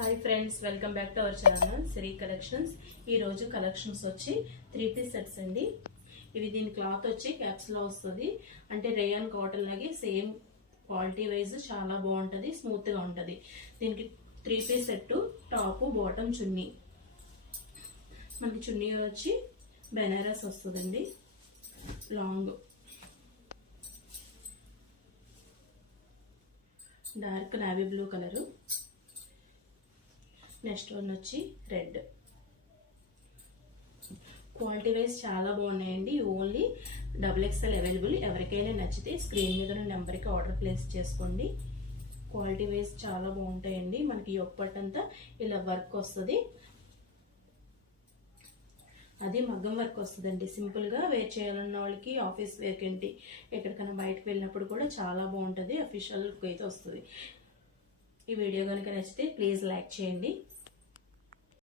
Hi friends, welcome back to our channel Shri collections. ఈరోజు collections వచ్చి 3-piece sets అండి. ఇవి దీని క్లాత్ వచ్చి క్యాప్స్లో వస్తుంది. అంటే రేయాన్ కాటన్ లాగే సేమ్ క్వాలిటీ వైజ్ చాలా బాగుంటుంది, స్మూత్గా ఉంటుంది. దీనికి 3-piece సెట్, టాపు బాటమ్ చున్నీ. మనకి చున్నీ వచ్చి బెనారస్ వస్తుందండి, long dark navy blue colour. Next one వచ్చి రెడ్. క్వాలిటీ వైజ్ చాలా బాగున్నాయండి. Only XXL available. ఎవరికైనా నచ్చితే స్క్రీన్ మీద ఉన్న నెంబర్కి ఆర్డర్ ప్లేస్ చేసుకోండి. క్వాలిటీ వైజ్ చాలా బాగుంటాయండి. మనకి యొక్కటంతా ఇలా వర్క్ వస్తుంది, అది మగ్గం వర్క్ వస్తుందండి. సింపుల్గా వేర్ చేయాలన్న వాళ్ళకి, ఆఫీస్ వేర్కేంటి ఎక్కడికైనా బయటకు వెళ్ళినప్పుడు కూడా చాలా బాగుంటుంది. అఫీషియల్ లుక్ అయితే వస్తుంది. ఈ వీడియో కనుక నచ్చితే ప్లీజ్ లైక్ చేయండి.